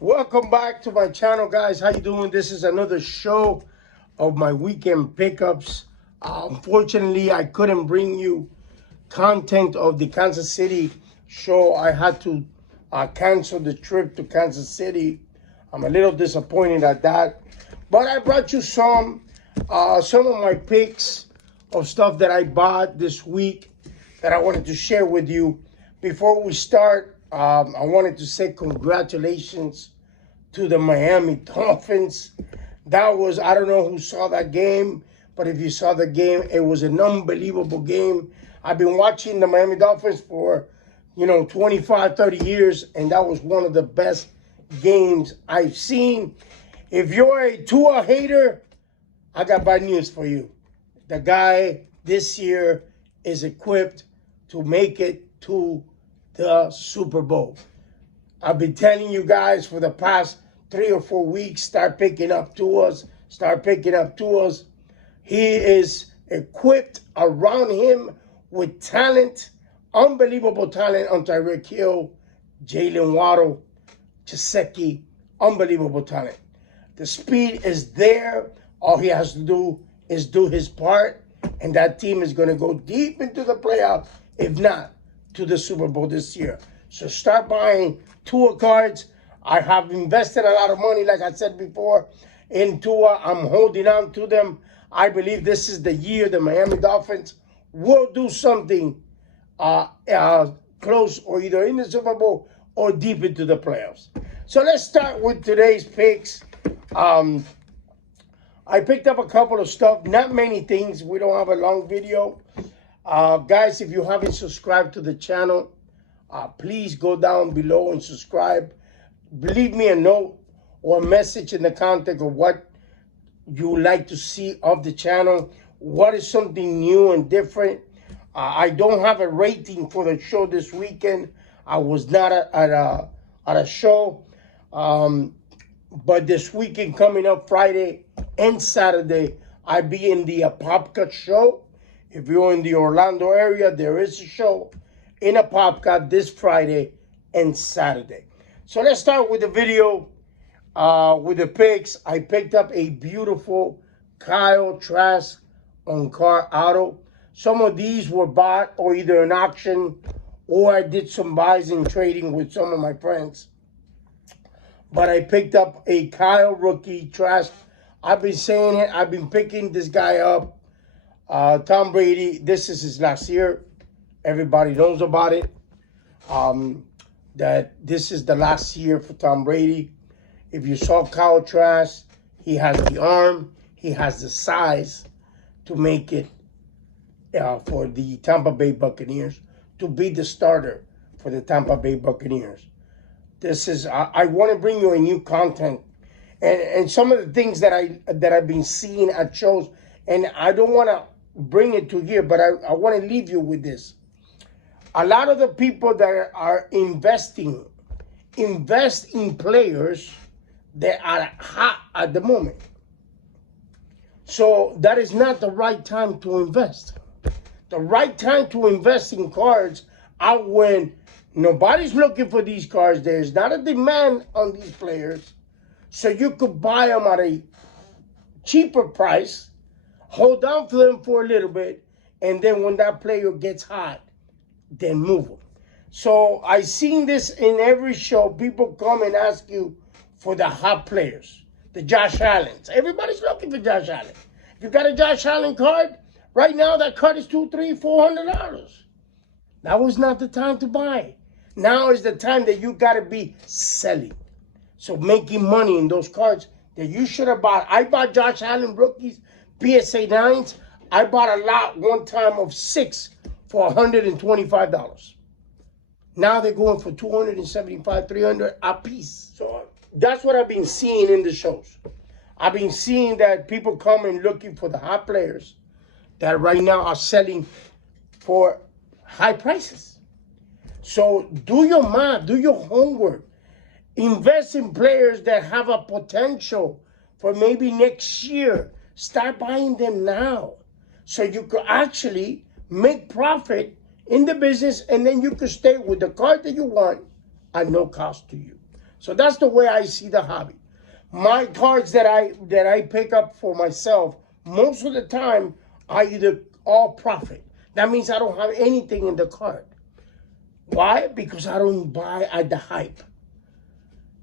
Welcome back to my channel, guys. How you doing? This is another show of my weekend pickups. Unfortunately, I couldn't bring you content of the Kansas City show. I had to cancel the trip to Kansas City. I'm a little disappointed at that, but I brought you some of my picks of stuff that I bought this week that I wanted to share with you. Before we start, I wanted to say congratulations to the Miami Dolphins. That was, I don't know who saw that game, but if you saw the game, it was an unbelievable game. I've been watching the Miami Dolphins for, 25, 30 years, and that was one of the best games I've seen. If you're a Tua hater, I got bad news for you. The guy this year is equipped to make it to the Super Bowl. I've been telling you guys for the past 3 or 4 weeks, start picking up Tuas. He is equipped around him with talent, unbelievable talent on Tyreek Hill, Jalen Waddle, Gesicki, unbelievable talent. The speed is there. All he has to do is do his part, and that team is going to go deep into the playoffs, if not to the Super Bowl this year. So start buying Tua cards. I have invested a lot of money, like I said before, in Tua. I'm holding on to them. I believe this is the year the Miami Dolphins will do something close, or either in the Super Bowl or deep into the playoffs. So let's start with today's picks. I picked up a couple of stuff, not many things. We don't have a long video. Guys, if you haven't subscribed to the channel, please go down below and subscribe. Leave me a note or a message in the contact of what you like to see of the channel. What is something new and different? I don't have a rating for the show this weekend. I was not at a show. But this weekend coming up, Friday and Saturday, I'll be in the Apopka show. If you're in the Orlando area, there is a show in Apopka this Friday and Saturday. So let's start with the video with the picks. I picked up a beautiful Kyle Trask on Car Auto. Some of these were bought or either an auction, or I did some buys and trading with some of my friends. But I picked up a Kyle rookie Trask. I've been saying it. I've been picking this guy up. Tom Brady, this is his last year. Everybody knows about it. That this is the last year for Tom Brady. If you saw Kyle Trask, he has the arm, he has the size to make it for the Tampa Bay Buccaneers, to be the starter for the Tampa Bay Buccaneers. This is, I want to bring you a new content. And some of the things that I've been seeing at shows, and I don't want to bring it to here, but I want to leave you with this. A lot of the people that are invest in players that are hot at the moment. So that is not the right time to invest. The right time to invest in cards are when nobody's looking for these cards. There's not a demand on these players. So you could buy them at a cheaper price, hold on to them for a little bit, and then when that player gets hot, then move them. So I seen this in every show. People come and ask you for the hot players, the Josh Allens. Everybody's looking for Josh Allen. If you got a Josh Allen card, right now that card is $200, $300, $400. That was not the time to buy. Now is the time that you got to be selling. So making money in those cards that you should have bought. I bought Josh Allen rookies, PSA 9s. I bought a lot one time of 6 for $125. Now they're going for $275, $300 a piece. So that's what I've been seeing in the shows. I've been seeing that people come and looking for the hot players that right now are selling for high prices. So do your math, do your homework. Invest in players that have a potential for maybe next year. Start buying them now so you could actually make profit in the business, and then you could stay with the card that you want at no cost to you. So that's the way I see the hobby. My cards that I pick up for myself, most of the time, I either all profit. That means I don't have anything in the card. Why? Because I don't buy at the hype.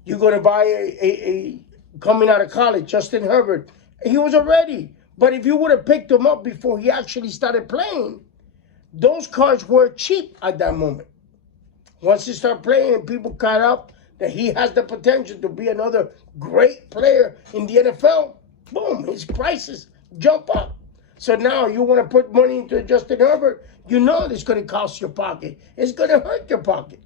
You're going to buy a coming out of college, Justin Herbert. He was already. But if you would have picked him up before he actually started playing, those cards were cheap at that moment. Once he started playing and people caught up that he has the potential to be another great player in the NFL, boom, his prices jump up. So now you want to put money into Justin Herbert, you know it's going to cost your pocket. It's going to hurt your pocket.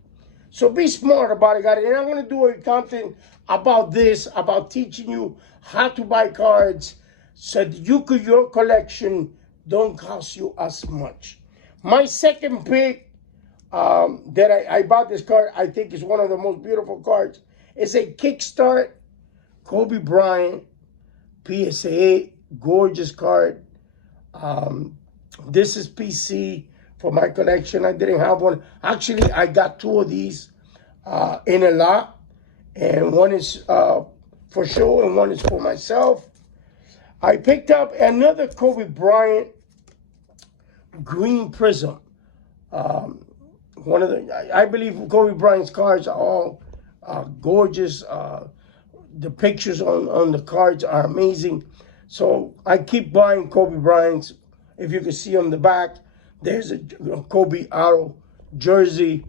So be smart about it, guys. And I'm going to do a content about this, about teaching you how to buy cards so that your collection don't cost you as much. My second pick that I bought this card, I think is one of the most beautiful cards. It's a Kickstart Kobe Bryant PSA, gorgeous card. This is PC for my collection. I didn't have one. Actually, I got two of these in a lot. And one is for show and one is for myself. I picked up another Kobe Bryant Green Prism. One of the, I believe Kobe Bryant's cards are all gorgeous. The pictures on the cards are amazing. So I keep buying Kobe Bryant's. If you can see on the back, there's a Kobe auto jersey.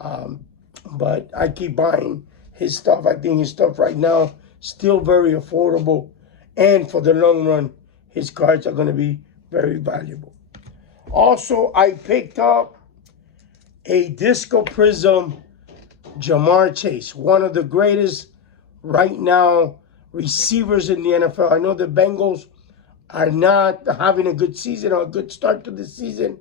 But I keep buying his stuff. I think his stuff right now still very affordable. And for the long run, his cards are going to be very valuable. Also, I picked up a Disco Prism Ja'Marr Chase, one of the greatest right now receivers in the NFL. I know the Bengals are not having a good season or a good start to the season,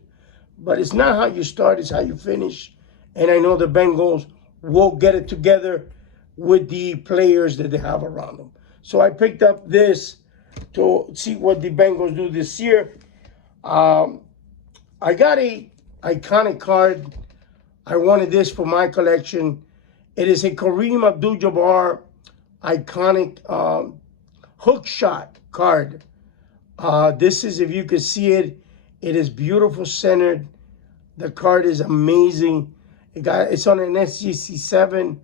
but it's not how you start, it's how you finish. And I know the Bengals will get it together with the players that they have around them. So I picked up this to see what the Bengals do this year. I got a iconic card. I wanted this for my collection. It is a Kareem Abdul-Jabbar iconic hook shot card. This is, if you can see it, it is beautiful centered. The card is amazing. It's on an SGC 7,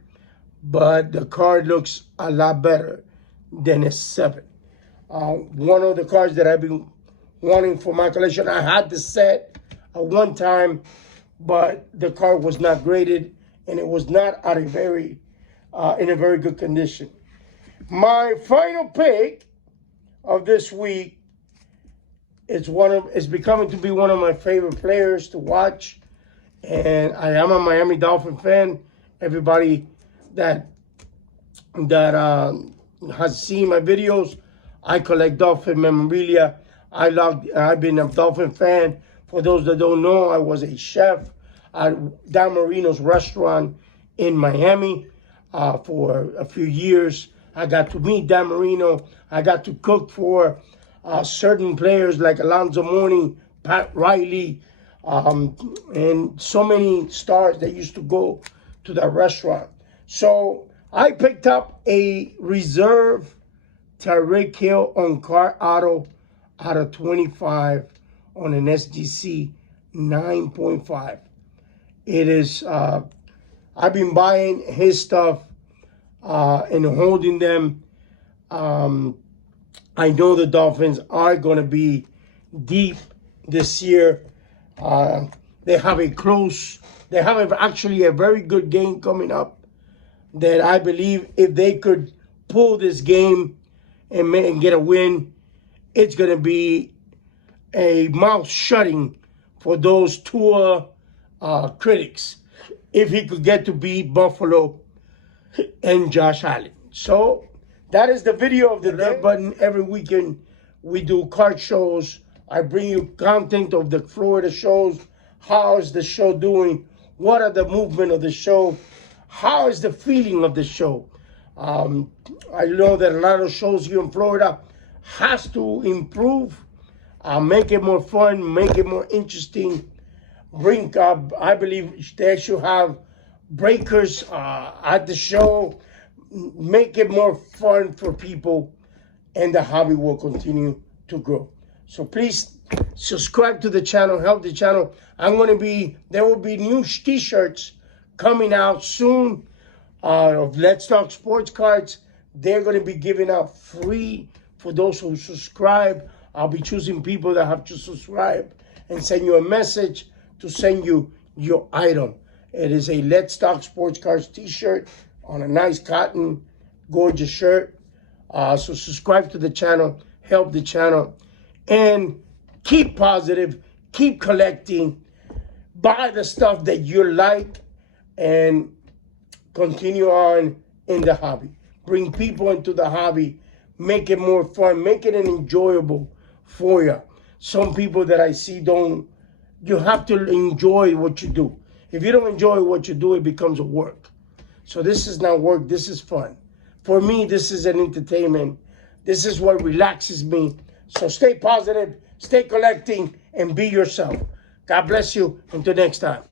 but the card looks a lot better than a 7. One of the cards that I've been wanting for my collection, I had the set at one time, but the card was not graded and it was not at a very in a very good condition. My final pick of this week is becoming to be one of my favorite players to watch, and I am a Miami Dolphin fan. Everybody that has seen my videos, I collect Dolphin memorabilia. I've been a Dolphin fan. For those that don't know, I was a chef at Dan Marino's restaurant in Miami for a few years. I got to meet Dan Marino. I got to cook for certain players like Alonzo Mourning, Pat Riley, and so many stars that used to go to that restaurant. So I picked up a reserve Tyreek Hill on card auto out of 25 on an SGC 9.5. It is, I've been buying his stuff and holding them. I know the Dolphins are going to be deep this year. They have actually a very good game coming up that I believe if they could pull this game and get a win, it's going to be a mouth shutting for those Tua critics if he could get to beat Buffalo and Josh Allen. So that is the video of the day. Button. Every weekend we do card shows. I bring you content of the Florida shows. How is the show doing? What are the movement of the show? How is the feeling of the show? I know that a lot of shows here in Florida has to improve, make it more fun, make it more interesting. Bring up, I believe they should have breakers at the show. make it more fun for people, and the hobby will continue to grow. So please subscribe to the channel, help the channel. There will be new t-shirts coming out soon of Let's Talk Sports Cards. They're going to be giving out free for those who subscribe. I'll be choosing people that have to subscribe and send you a message to send you your item. It is a Let's Talk Sports Cards t-shirt on a nice cotton, gorgeous shirt. So subscribe to the channel, help the channel, and keep positive, keep collecting, buy the stuff that you like, and continue on in the hobby. Bring people into the hobby, make it more fun, make it an enjoyable for you. Some people that I see you have to enjoy what you do. If you don't enjoy what you do, it becomes a work. So this is not work, this is fun. For me, this is an entertainment. This is what relaxes me. So stay positive, stay collecting, and be yourself. God bless you. Until next time.